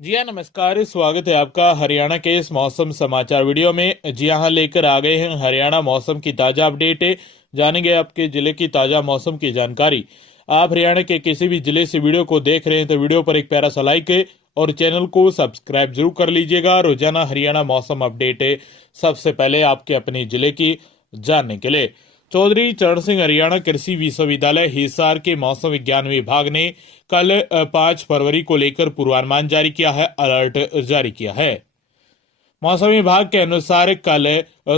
जी हाँ, नमस्कार। स्वागत है आपका हरियाणा के इस मौसम समाचार वीडियो में। जी हाँ, लेकर आ गए हैं हरियाणा मौसम की ताज़ा अपडेट। जानेंगे आपके जिले की ताज़ा मौसम की जानकारी। आप हरियाणा के किसी भी जिले से वीडियो को देख रहे हैं तो वीडियो पर एक प्यारा सा लाइक और चैनल को सब्सक्राइब जरूर कर लीजिएगा। रोजाना हरियाणा मौसम अपडेट सबसे पहले आपके अपने जिले की जानने के लिए। चौधरी चरण सिंह हरियाणा कृषि विश्वविद्यालय हिसार के मौसम विज्ञान विभाग ने कल 5 फरवरी को लेकर पूर्वानुमान जारी किया है, अलर्ट जारी किया है। मौसम विभाग के अनुसार कल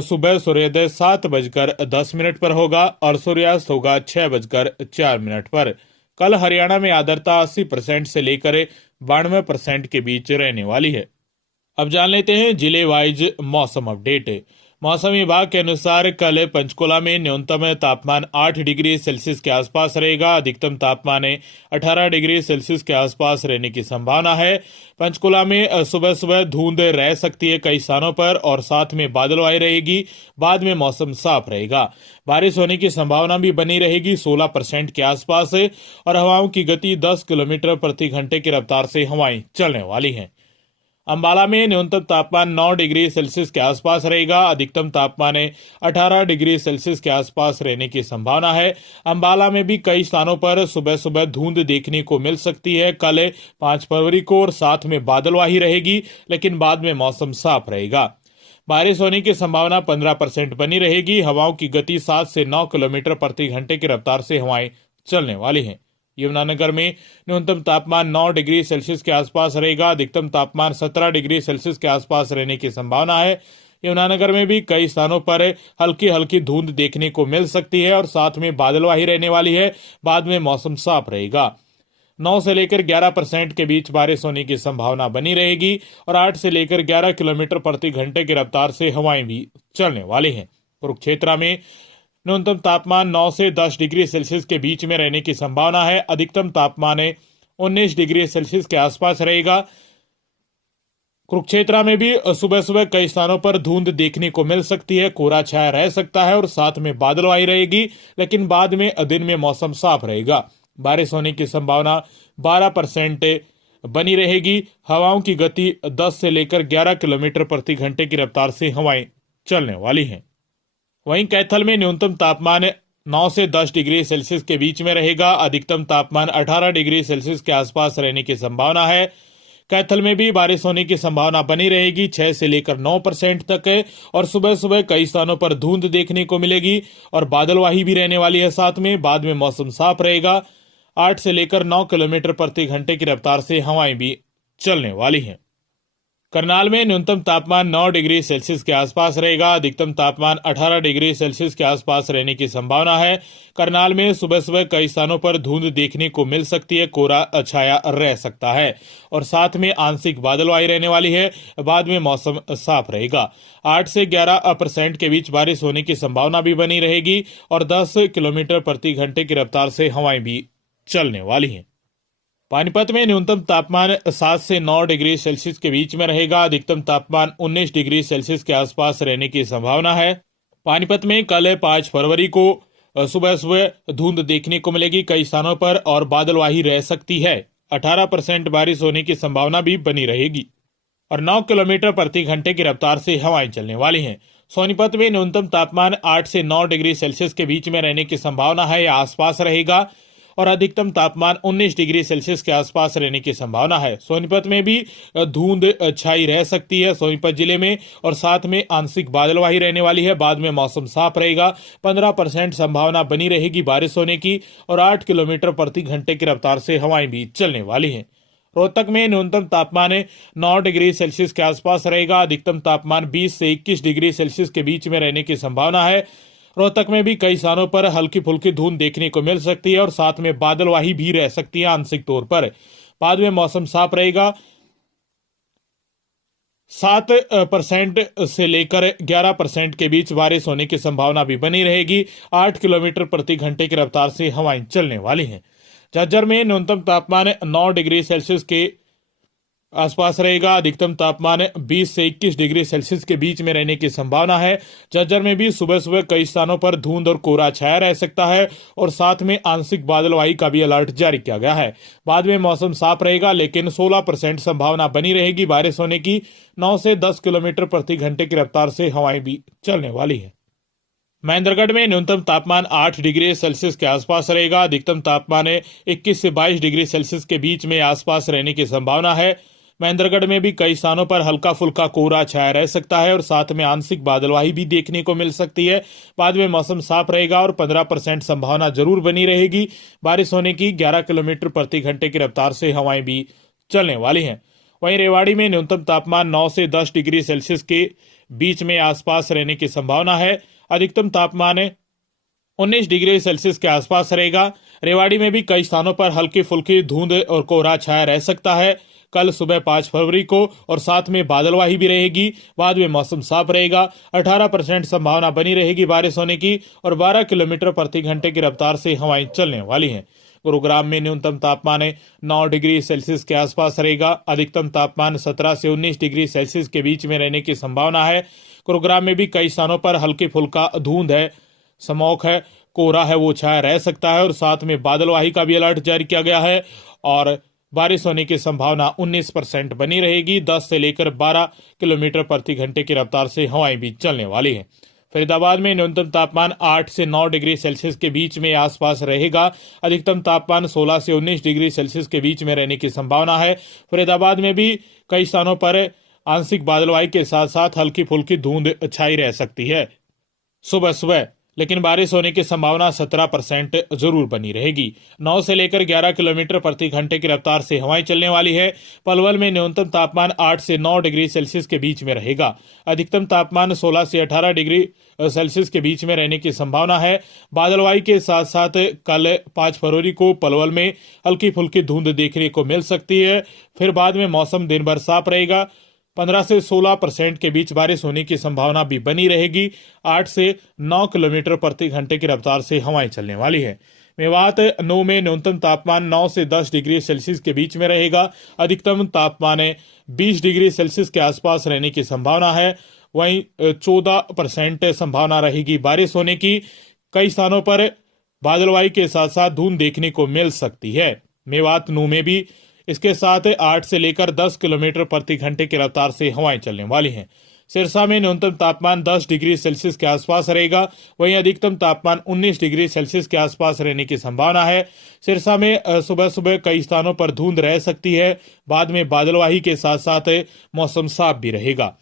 सुबह सूर्योदय 7:10 पर होगा और सूर्यास्त होगा 6:04 पर। कल हरियाणा में आर्द्रता 80% से लेकर 92% के बीच रहने वाली है। अब जान लेते हैं जिले वाइज मौसम अपडेट। मौसम विभाग के अनुसार कल पंचकुला में न्यूनतम तापमान 8 डिग्री सेल्सियस के आसपास रहेगा, अधिकतम तापमान 18 डिग्री सेल्सियस के आसपास रहने की संभावना है। पंचकुला में सुबह सुबह धुंध रह सकती है कई स्थानों पर और साथ में बादलवाई रहेगी। बाद में मौसम साफ रहेगा। बारिश होने की संभावना भी बनी रहेगी 16% के आसपास और हवाओं की गति 10 किलोमीटर प्रति घंटे की रफ्तार से हवाएं चलने वाली हैं। अंबाला में न्यूनतम तापमान 9 डिग्री सेल्सियस के आसपास रहेगा, अधिकतम तापमान 18 डिग्री सेल्सियस के आसपास रहने की संभावना है। अंबाला में भी कई स्थानों पर सुबह सुबह धुंध देखने को मिल सकती है कल 5 फरवरी को और साथ में बादलवाही रहेगी, लेकिन बाद में मौसम साफ रहेगा। बारिश होने की संभावना 15% बनी रहेगी। हवाओं की गति 7 से 9 किलोमीटर प्रति घंटे की रफ्तार से हवाएं चलने वाली हैं। यमुनानगर में न्यूनतम तापमान 9 डिग्री सेल्सियस के आसपास रहेगा, अधिकतम तापमान 17 डिग्री सेल्सियस के आसपास रहने की संभावना है। यमुनानगर में भी कई स्थानों पर हल्की हल्की धुंध देखने को मिल सकती है और साथ में बादलवाही रहने वाली है। बाद में मौसम साफ रहेगा। 9 से लेकर 11% के बीच बारिश होने की संभावना बनी रहेगी और 8 से लेकर 11 किलोमीटर प्रति घंटे की रफ्तार से हवाएं भी चलने वाली हैं। कुरुक्षेत्र में न्यूनतम तापमान 9 से 10 डिग्री सेल्सियस के बीच में रहने की संभावना है, अधिकतम तापमान 19 डिग्री सेल्सियस के आसपास रहेगा। कुरुक्षेत्र में भी सुबह सुबह कई स्थानों पर धुंध देखने को मिल सकती है, कोहरा छाया रह सकता है और साथ में बादलवाई रहेगी, लेकिन बाद में दिन में मौसम साफ रहेगा। बारिश होने की संभावना 12% बनी रहेगी। हवाओं की गति 10 से लेकर 11 किलोमीटर प्रति घंटे की रफ्तार से हवाएं चलने वाली हैं। वहीं कैथल में न्यूनतम तापमान 9 से 10 डिग्री सेल्सियस के बीच में रहेगा, अधिकतम तापमान 18 डिग्री सेल्सियस के आसपास रहने की संभावना है। कैथल में भी बारिश होने की संभावना बनी रहेगी 6 से लेकर 9% तक है और सुबह सुबह कई स्थानों पर धुंध देखने को मिलेगी और बादलवाही भी रहने वाली है। साथ में बाद में मौसम साफ रहेगा। 8 से लेकर 9 किलोमीटर प्रति घंटे की रफ्तार से हवाएं भी चलने वाली हैं। करनाल में न्यूनतम तापमान 9 डिग्री सेल्सियस के आसपास रहेगा, अधिकतम तापमान 18 डिग्री सेल्सियस के आसपास रहने की संभावना है। करनाल में सुबह सुबह कई स्थानों पर धुंध देखने को मिल सकती है, कोहरा छाया रह सकता है और साथ में आंशिक बादलवाई रहने वाली है। बाद में मौसम साफ रहेगा। 8 से 11% के बीच बारिश होने की संभावना भी बनी रहेगी और 10 किलोमीटर प्रति घंटे की रफ्तार से हवाएं भी चलने वाली हैं। पानीपत में न्यूनतम तापमान 7 से 9 डिग्री सेल्सियस के बीच में रहेगा, अधिकतम तापमान 19 डिग्री सेल्सियस के आसपास रहने की संभावना है। पानीपत में कल 5 फरवरी को सुबह सुबह धुंध देखने को मिलेगी कई स्थानों पर और बादलवाही रह सकती है। 18% बारिश होने की संभावना भी बनी रहेगी और 9 किलोमीटर प्रति घंटे की रफ्तार से हवाएं चलने वाली हैं। सोनीपत में न्यूनतम तापमान 8 से 9 डिग्री सेल्सियस के बीच में रहने की संभावना है या आसपास रहेगा और अधिकतम तापमान 19 डिग्री सेल्सियस के आसपास रहने की संभावना है। सोनीपत में भी धुंध छाई रह सकती है सोनीपत जिले में और साथ में आंशिक बादलवाही रहने वाली है। बाद में मौसम साफ रहेगा। 15% संभावना बनी रहेगी बारिश होने की और 8 किलोमीटर प्रति घंटे की रफ्तार से हवाएं भी चलने वाली हैं। रोहतक में न्यूनतम तापमान 9 डिग्री सेल्सियस के आसपास रहेगा, अधिकतम तापमान 20 से 21 डिग्री सेल्सियस के बीच में रहने की संभावना है। रोहतक में भी कई स्थानों पर हल्की फुल्की धुंध देखने को मिल सकती है और साथ में बादलवाही भी रह सकती है आंशिक तौर पर। बाद में मौसम साफ रहेगा। 7% से लेकर 11% के बीच बारिश होने की संभावना भी बनी रहेगी। 8 किलोमीटर प्रति घंटे की रफ्तार से हवाएं चलने वाली हैं। झज्जर में न्यूनतम तापमान 9 डिग्री सेल्सियस के आसपास रहेगा। अधिकतम तापमान 20 से 21 डिग्री सेल्सियस के बीच में रहने की संभावना है। झज्जर में भी सुबह सुबह कई स्थानों पर धुंध और कोहरा छाया रह सकता है और साथ में आंशिक बादलवाही का भी अलर्ट जारी किया गया है। बाद में मौसम साफ रहेगा, लेकिन 16% संभावना बनी रहेगी बारिश होने की। 9 से 10 किलोमीटर प्रति घंटे की रफ्तार से हवाएं भी चलने वाली है। महेंद्रगढ़ में न्यूनतम तापमान 8 डिग्री सेल्सियस के आसपास रहेगा। अधिकतम तापमान 21 से 22 डिग्री सेल्सियस के बीच में आसपास रहने की संभावना है। महेंद्रगढ़ में भी कई स्थानों पर हल्का फुल्का कोहरा छाया रह सकता है और साथ में आंशिक बादलवाही भी देखने को मिल सकती है। बाद में मौसम साफ रहेगा और 15% संभावना जरूर बनी रहेगी बारिश होने की। 11 किलोमीटर प्रति घंटे की रफ्तार से हवाएं भी चलने वाली हैं। वहीं रेवाड़ी में न्यूनतम तापमान 9 से 10 डिग्री सेल्सियस के बीच में आसपास रहने की संभावना है। अधिकतम तापमान 19 डिग्री सेल्सियस के आसपास रहेगा। रेवाड़ी में भी कई स्थानों पर हल्की फुल्की धुंध और कोहरा छाया रह सकता है कल सुबह 5 फरवरी को, और साथ में बादलवाही भी रहेगी। बाद में मौसम साफ रहेगा। 18% संभावना बनी रहेगी बारिश होने की और 12 किलोमीटर प्रति घंटे की रफ्तार से हवाएं चलने वाली हैं। गुरुग्राम में न्यूनतम तापमान 9 डिग्री सेल्सियस के आसपास रहेगा। अधिकतम तापमान 17 से 19 डिग्री सेल्सियस के बीच में रहने की संभावना है। गुरुग्राम में भी कई स्थानों पर हल्की फुल्का धुंध है, स्मॉग है, कोहरा है, वो छाया रह सकता है और साथ में बादलवाही का भी अलर्ट जारी किया गया है और बारिश होने की संभावना 19% बनी रहेगी। 10 से लेकर 12 किलोमीटर प्रति घंटे की रफ्तार से हवाएं भी चलने वाली हैं। फरीदाबाद में न्यूनतम तापमान 8 से 9 डिग्री सेल्सियस के बीच में आसपास रहेगा। अधिकतम तापमान 16 से 19 डिग्री सेल्सियस के बीच में रहने की संभावना है। फरीदाबाद में भी कई स्थानों पर आंशिक बादलवाही के साथ साथ हल्की फुल्की धुंध छाई रह सकती है सुबह सुबह, लेकिन बारिश होने की संभावना 17% जरूर बनी रहेगी। 9 से लेकर 11 किलोमीटर प्रति घंटे की रफ्तार से हवाएं चलने वाली है। पलवल में न्यूनतम तापमान 8 से 9 डिग्री सेल्सियस के बीच में रहेगा। अधिकतम तापमान 16 से 18 डिग्री सेल्सियस के बीच में रहने की संभावना है। बादलवाही के साथ साथ कल 5 फरवरी को पलवल में हल्की फुल्की धुंध देखने को मिल सकती है। फिर बाद में मौसम दिन भर साफ रहेगा। 15 से 16% के बीच बारिश होने की संभावना भी बनी रहेगी। 8 से 9 किलोमीटर प्रति घंटे की रफ्तार से हवाएं चलने वाली है। मेवात नौ में न्यूनतम तापमान 9 से 10 डिग्री सेल्सियस के बीच में रहेगा। अधिकतम तापमान 20 डिग्री सेल्सियस के आसपास रहने की संभावना है। वहीं 14% संभावना रहेगी बारिश होने की। कई स्थानों पर बादलवाही के साथ साथ धुंध देखने को मिल सकती है। मेवात नू में भी इसके साथ 8 से लेकर 10 किलोमीटर प्रति घंटे की रफ्तार से हवाएं चलने वाली हैं। सिरसा में न्यूनतम तापमान 10 डिग्री सेल्सियस के आसपास रहेगा। वहीं अधिकतम तापमान 19 डिग्री सेल्सियस के आसपास रहने की संभावना है। सिरसा में सुबह सुबह कई स्थानों पर धुंध रह सकती है। बाद में बादलवाही के साथ साथ मौसम साफ भी रहेगा।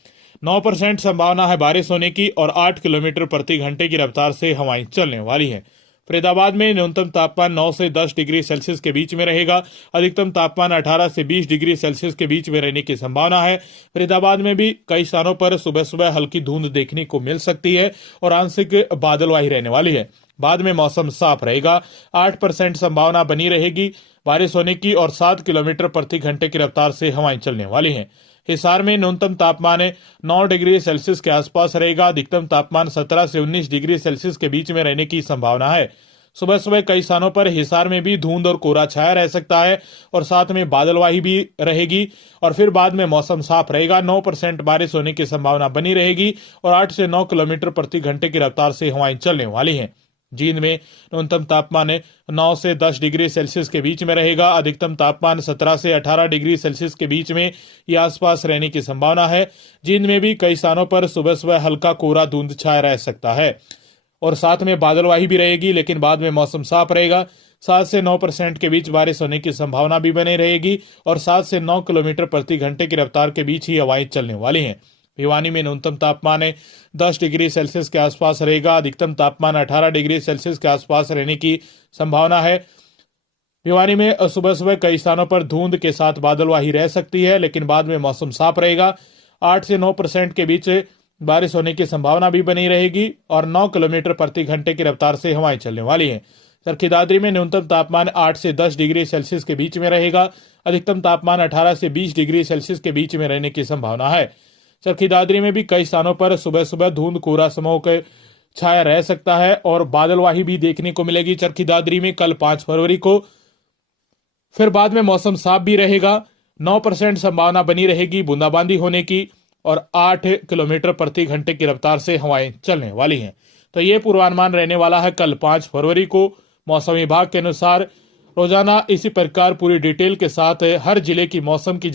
9% संभावना है बारिश होने की और 8 किलोमीटर प्रति घंटे की रफ्तार से हवाएं चलने वाली हैं। फरीदाबाद में न्यूनतम तापमान 9 से 10 डिग्री सेल्सियस के बीच में रहेगा। अधिकतम तापमान 18 से 20 डिग्री सेल्सियस के बीच में रहने की संभावना है। फरीदाबाद में भी कई स्थानों पर सुबह सुबह हल्की धुंध देखने को मिल सकती है और आंशिक बादलवाही रहने वाली है। बाद में मौसम साफ रहेगा। 8% संभावना बनी रहेगी बारिश होने की और 7 किलोमीटर प्रति घंटे की रफ्तार से हवाएं चलने वाली हैं। हिसार में न्यूनतम तापमान 9 डिग्री सेल्सियस के आसपास रहेगा। अधिकतम तापमान 17 से 19 डिग्री सेल्सियस के बीच में रहने की संभावना है। सुबह सुबह कई स्थानों पर हिसार में भी धुंध और कोहरा छाया रह सकता है और साथ में बादलवाही भी रहेगी और फिर बाद में मौसम साफ रहेगा। 9% बारिश होने की संभावना बनी रहेगी और 8 से 9 किलोमीटर प्रति घंटे की रफ्तार से हवाएं चलने वाली हैं। जींद में न्यूनतम तापमान 9 से 10 डिग्री सेल्सियस के बीच में रहेगा। अधिकतम तापमान 17 से 18 डिग्री सेल्सियस के बीच में या आसपास रहने की संभावना है। जींद में भी कई स्थानों पर सुबह सुबह हल्का कोहरा धुंध छाया रह सकता है और साथ में बादलवाही भी रहेगी, लेकिन बाद में मौसम साफ रहेगा। 7 से 9% के बीच बारिश होने की संभावना भी बनी रहेगी और 7 से 9 किलोमीटर प्रति घंटे की रफ्तार के बीच ही हवाएं चलने वाली हैं। भिवानी में न्यूनतम तापमान 10 डिग्री सेल्सियस के आसपास रहेगा। अधिकतम तापमान 18 डिग्री सेल्सियस के आसपास रहने की संभावना है। भिवानी में सुबह सुबह कई स्थानों पर धुंध के साथ बादलवाही रह सकती है, लेकिन बाद में मौसम साफ रहेगा। 8 से 9% के बीच बारिश होने की संभावना भी बनी रहेगी और 9 किलोमीटर प्रति घंटे की रफ्तार से हवाएं चलने वाली हैं। चरखी दादरी में न्यूनतम तापमान 8 से 10 डिग्री सेल्सियस के बीच में रहेगा। अधिकतम तापमान 18 से 20 डिग्री सेल्सियस के बीच में रहने की संभावना है। चरखी दादरी में भी कई स्थानों पर सुबह सुबह धुंध कोहरा समूह के छाया रह सकता है और बादलवाही भी देखने को मिलेगी चरखी दादरी में कल 5 फरवरी को। फिर बाद में मौसम साफ भी रहेगा। 9% संभावना बनी रहेगी बूंदाबांदी होने की और 8 किलोमीटर प्रति घंटे की रफ्तार से हवाएं चलने वाली हैं। तो ये पूर्वानुमान रहने वाला है कल 5 फरवरी को। मौसम विभाग के अनुसार रोजाना इसी प्रकार पूरी डिटेल के साथ हर जिले की मौसम की